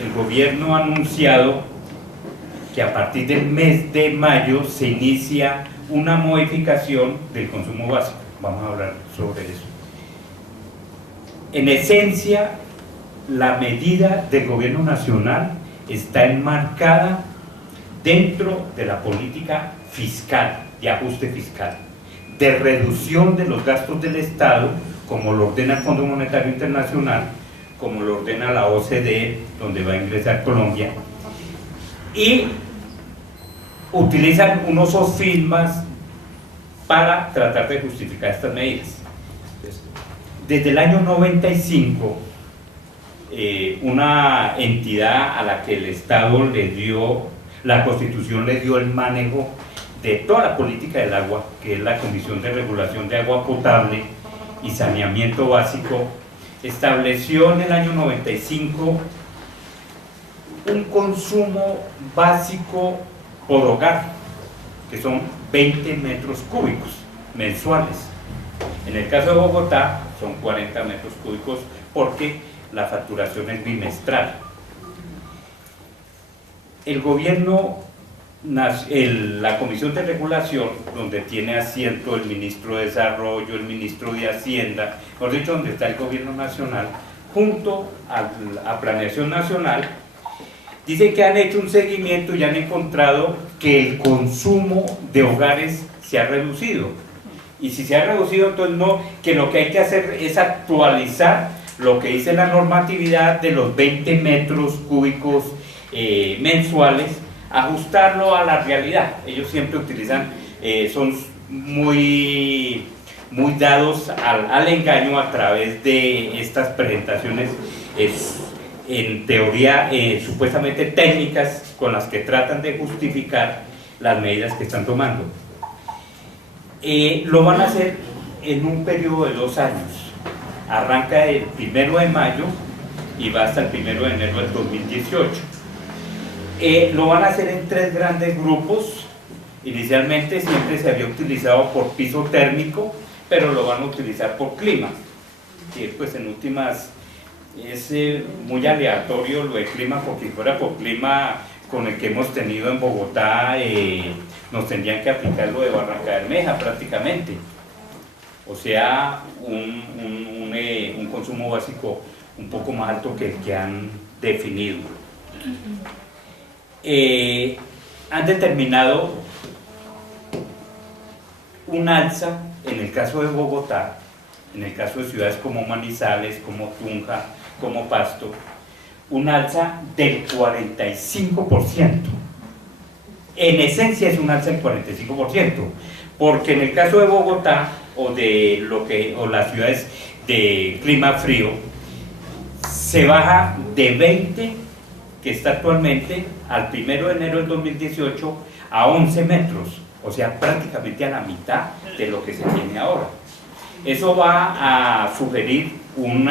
el gobierno ha anunciado que a partir del mes de mayo se inicia una modificación del consumo básico. Vamos a hablar sobre eso. En esencia, la medida del gobierno nacional está enmarcada dentro de la política fiscal, de ajuste fiscal, de reducción de los gastos del Estado, como lo ordena el Fondo Monetario Internacional, como lo ordena la OCDE, donde va a ingresar Colombia, y utilizan unos sofismas para tratar de justificar estas medidas. Desde el año 95, una entidad a la que el Estado le dio, la Constitución le dio el manejo de toda la política del agua, que es la Comisión de Regulación de Agua Potable y Saneamiento Básico, estableció en el año 95 un consumo básico por hogar, que son 20 metros cúbicos mensuales. En el caso de Bogotá son 40 metros cúbicos porque la facturación es bimestral. El gobierno, la Comisión de Regulación, donde tiene asiento el ministro de Desarrollo, el ministro de Hacienda, por dicho, donde está el gobierno nacional, junto a Planeación Nacional, dicen que han hecho un seguimiento y han encontrado que el consumo de hogares se ha reducido. Y si se ha reducido, entonces no, que lo que hay que hacer es actualizar lo que dice la normatividad de los 20 metros cúbicos mensuales, ajustarlo a la realidad. Ellos siempre utilizan, son muy dados al engaño a través de estas presentaciones, en teoría supuestamente técnicas, con las que tratan de justificar las medidas que están tomando. Lo van a hacer en un periodo de 2 años. Arranca el 1 de mayo y va hasta el 1 de enero del 2018. Lo van a hacer en 3 grandes grupos. Inicialmente siempre se había utilizado por piso térmico, pero lo van a utilizar por clima. Y pues en últimas es muy aleatorio lo de clima, porque si fuera por clima con el que hemos tenido en Bogotá, nos tendrían que aplicar lo de Barranca Bermeja prácticamente. O sea, un consumo básico un poco más alto que el que han definido. Han determinado un alza en el caso de Bogotá, en el caso de ciudades como Manizales, como Tunja, como Pasto, un alza del 45%. En esencia es un alza del 45%, porque en el caso de Bogotá o las ciudades de clima frío, se baja de 20, que está actualmente, al 1 de enero del 2018, a 11 metros, o sea, prácticamente a la mitad de lo que se tiene ahora. Eso va a sugerir un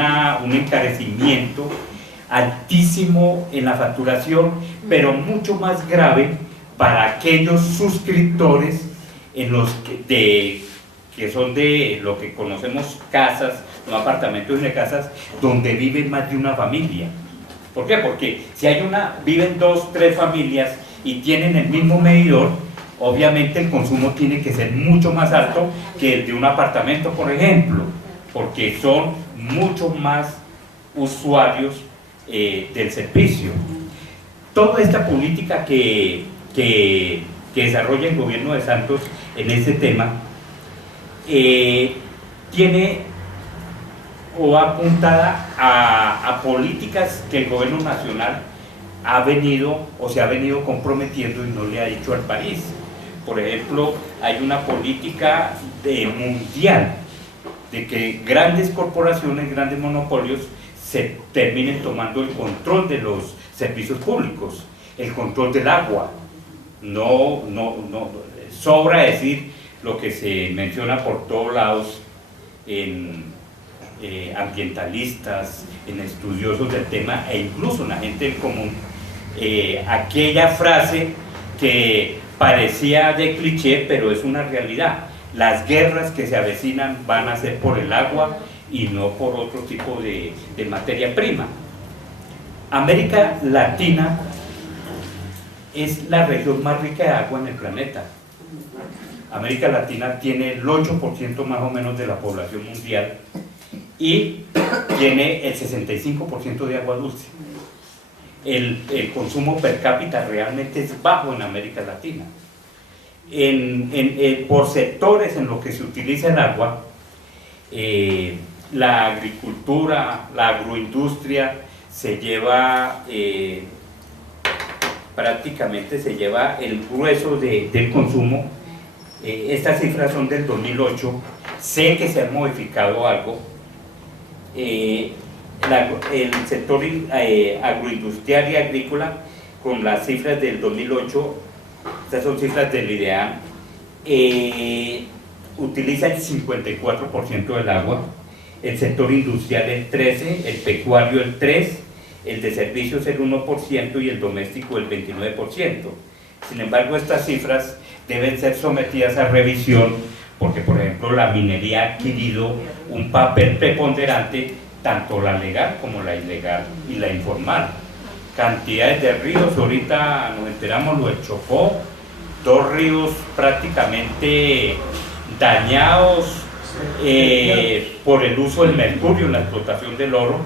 encarecimiento altísimo en la facturación, pero mucho más grave para aquellos suscriptores que son de lo que conocemos casas, no apartamentos, sino casas donde viven más de una familia. ¿Por qué? Porque si viven 2, 3 familias y tienen el mismo medidor, obviamente el consumo tiene que ser mucho más alto que el de un apartamento, por ejemplo, porque son mucho más usuarios del servicio. Toda esta política que desarrolla el gobierno de Santos en este tema tiene o va apuntada a políticas que el gobierno nacional se ha venido comprometiendo y no le ha dicho al país. Por ejemplo, hay una política mundial de que grandes corporaciones, grandes monopolios se terminen tomando el control de los servicios públicos, el control del agua. No sobra decir lo que se menciona por todos lados en ambientalistas, en estudiosos del tema e incluso en la gente del común, aquella frase que parecía de cliché, pero es una realidad: las guerras que se avecinan van a ser por el agua y no por otro tipo de materia prima. América Latina es la región más rica de agua en el planeta. América Latina tiene el 8% más o menos de la población mundial y tiene el 65% de agua dulce. El consumo per cápita realmente es bajo en América Latina. Por sectores en los que se utiliza el agua, la agricultura, la agroindustria se lleva, prácticamente se lleva el grueso del consumo. Estas cifras son del 2008, sé que se ha modificado algo. El sector agroindustrial y agrícola, con las cifras del 2008, estas son cifras del IDEAM, utiliza el 54% del agua, el sector industrial el 13%, el pecuario el 3%, el de servicios el 1% y el doméstico el 29%. Sin embargo, estas cifras deben ser sometidas a revisión porque, por ejemplo, la minería ha adquirido un papel preponderante, tanto la legal como la ilegal y la informal. Cantidades de ríos, ahorita nos enteramos lo del Chocó, 2 ríos prácticamente dañados por el uso del mercurio en la explotación del oro,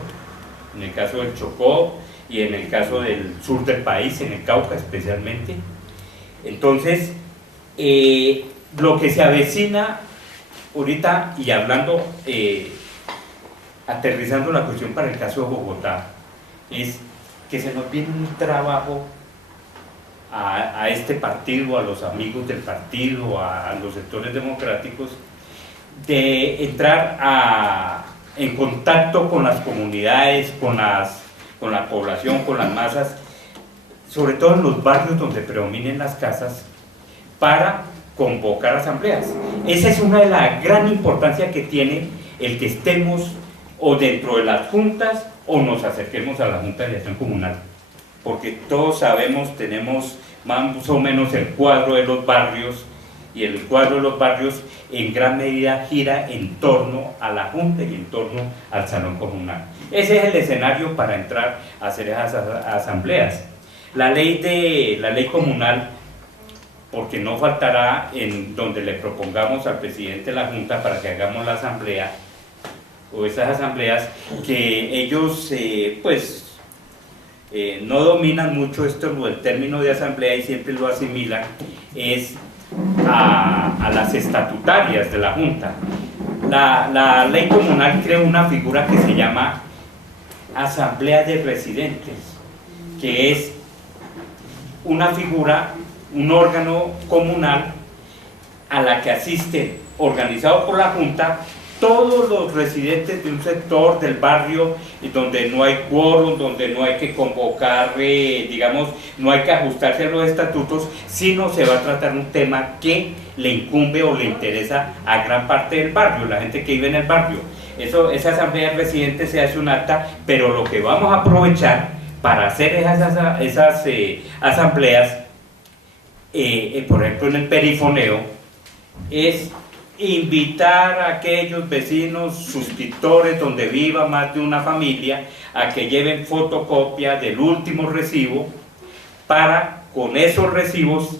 en el caso del Chocó y en el caso del sur del país, en el Cauca especialmente. Entonces, lo que se avecina ahorita, y hablando, aterrizando la cuestión para el caso de Bogotá, es que se nos viene un trabajo a este partido, a los amigos del partido, a los sectores democráticos, de entrar en contacto con las comunidades, con la población, con las masas, sobre todo en los barrios donde predominen las casas, para convocar asambleas. Esa es una de las gran importancia que tiene el que estemos o dentro de las juntas o nos acerquemos a la Junta de Acción Comunal, porque todos sabemos, tenemos más o menos el cuadro de los barrios, y el cuadro de los barrios en gran medida gira en torno a la Junta y en torno al Salón Comunal. Ese es el escenario para entrar a hacer esas asambleas. La ley comunal, porque no faltará en donde le propongamos al presidente de la Junta para que hagamos la asamblea, o esas asambleas, que ellos no dominan mucho el término de asamblea y siempre lo asimilan, es a las estatutarias de la Junta. La ley comunal crea una figura que se llama asamblea de residentes, que es una figura, un órgano comunal a la que asisten, organizado por la Junta, todos los residentes de un sector del barrio donde no hay quórum, donde no hay que convocar, digamos, no hay que ajustarse a los estatutos, sino se va a tratar un tema que le incumbe o le interesa a gran parte del barrio, la gente que vive en el barrio. Esa asamblea de residentes se hace un acta, pero lo que vamos a aprovechar para hacer esas asambleas, por ejemplo en el perifoneo, es invitar a aquellos vecinos suscriptores donde viva más de una familia a que lleven fotocopia del último recibo para, con esos recibos,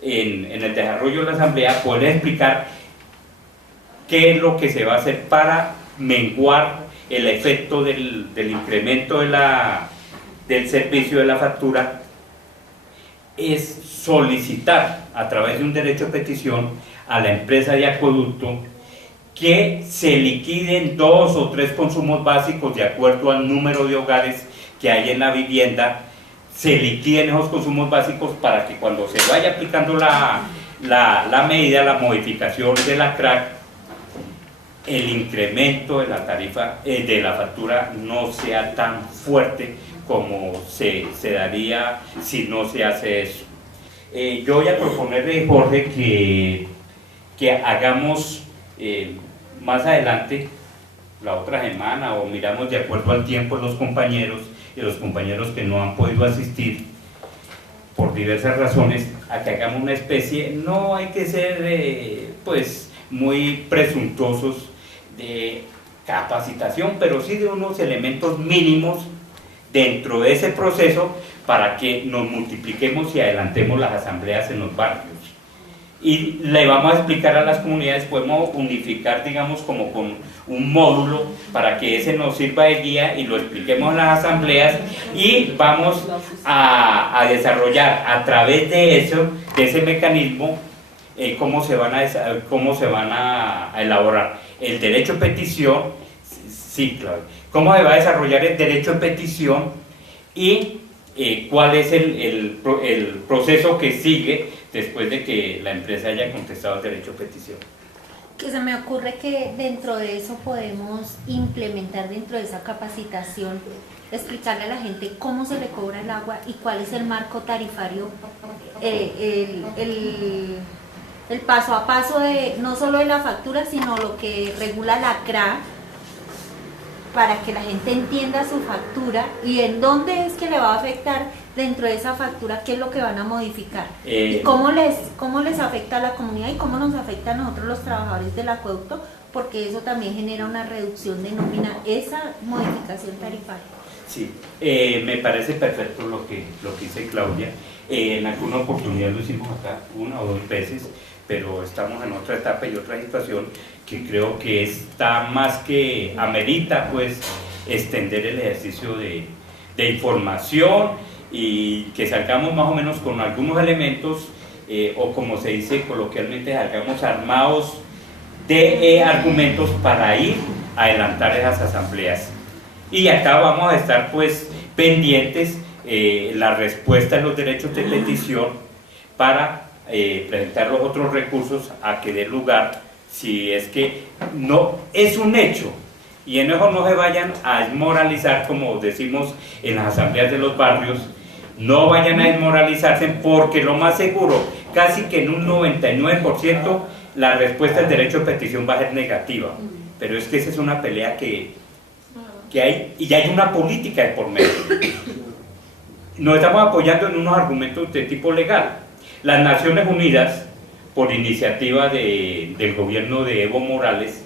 en el desarrollo de la asamblea, poder explicar qué es lo que se va a hacer para menguar el efecto del incremento del servicio de la factura. Es solicitar a través de un derecho de petición a la empresa de acueducto que se liquiden 2 o 3 consumos básicos de acuerdo al número de hogares que hay en la vivienda, se liquiden esos consumos básicos para que cuando se vaya aplicando la medida, la modificación de la CRAC, el incremento de la tarifa, de la factura, no sea tan fuerte como se daría si no se hace eso. Yo voy a proponerle, Jorge, que hagamos más adelante, la otra semana, o miramos de acuerdo al tiempo de los compañeros y los compañeros que no han podido asistir por diversas razones, a que hagamos una especie, no hay que ser muy presuntuosos de capacitación, pero sí de unos elementos mínimos dentro de ese proceso para que nos multipliquemos y adelantemos las asambleas en los barrios. Y le vamos a explicar a las comunidades, podemos unificar, digamos, como con un módulo para que ese nos sirva de guía y lo expliquemos en las asambleas, y vamos a desarrollar a través de eso, de ese mecanismo, cómo se van a elaborar el derecho de petición. Sí, claro. ¿Cómo se va a desarrollar el derecho de petición y cuál es el proceso que sigue después de que la empresa haya contestado el derecho de petición? Que se me ocurre que dentro de eso podemos implementar, dentro de esa capacitación, explicarle a la gente cómo se le cobra el agua y cuál es el marco tarifario, el paso a paso de no solo de la factura, sino lo que regula la CRA, para que la gente entienda su factura y en dónde es que le va a afectar dentro de esa factura, qué es lo que van a modificar, y cómo les afecta a la comunidad y cómo nos afecta a nosotros los trabajadores del acueducto, porque eso también genera una reducción de nómina, esa modificación tarifaria. Sí, me parece perfecto lo que dice Claudia. En alguna oportunidad lo hicimos acá 1 o 2 veces, pero estamos en otra etapa y otra situación que creo que está más que amerita, pues, extender el ejercicio de información y que salgamos más o menos con algunos elementos, o como se dice coloquialmente, salgamos armados de argumentos para ir a adelantar esas asambleas. Y acá vamos a estar, pues, pendientes la respuesta en los derechos de petición para presentar los otros recursos a que dé lugar, si es que no es un hecho, y en eso no se vayan a desmoralizar, como decimos en las asambleas de los barrios, no vayan a desmoralizarse, porque lo más seguro, casi que en un 99%, la respuesta al derecho de petición va a ser negativa, pero es que esa es una pelea que hay, y hay una política de por medio. Nos estamos apoyando en unos argumentos de tipo legal. Las Naciones Unidas, por iniciativa del gobierno de Evo Morales,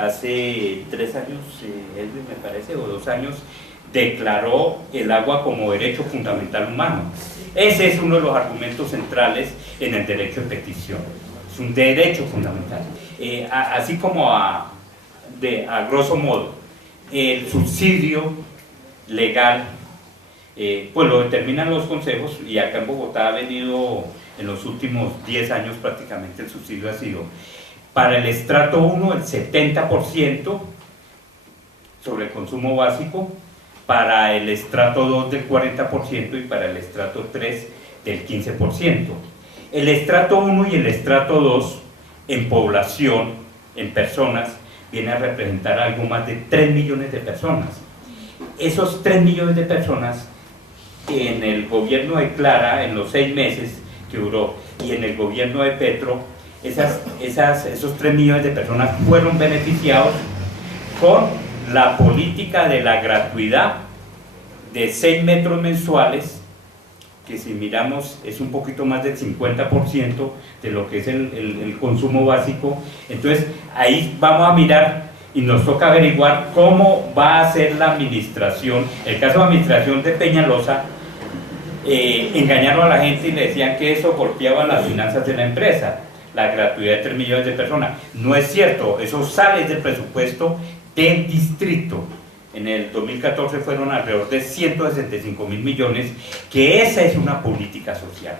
hace 3 años, Elvis, me parece, o 2 años, declaró el agua como derecho fundamental humano. Ese es uno de los argumentos centrales en el derecho de petición. Es un derecho fundamental. Así como a grosso modo, el subsidio legal, pues lo determinan los consejos, y acá en Bogotá ha venido en los últimos 10 años prácticamente el subsidio ha sido para el estrato 1 el 70% sobre el consumo básico, para el estrato 2 del 40% y para el estrato 3 del 15%. El estrato 1 y el estrato 2 en población, en personas, viene a representar algo más de 3 millones de personas. Esos 3 millones de personas, en el gobierno de Clara, en los 6 meses que duró, y en el gobierno de Petro, esos 3 millones de personas fueron beneficiados con la política de la gratuidad de 6 metros mensuales, que si miramos es un poquito más del 50% de lo que es el consumo básico. Entonces ahí vamos a mirar y nos toca averiguar cómo va a ser la administración. El caso de administración de Peñalosa, engañaron a la gente y le decían que eso golpeaba las finanzas de la empresa, la gratuidad de 3 millones de personas. No es cierto, eso sale del presupuesto del distrito. En el 2014 fueron alrededor de 165.000 millones, que esa es una política social.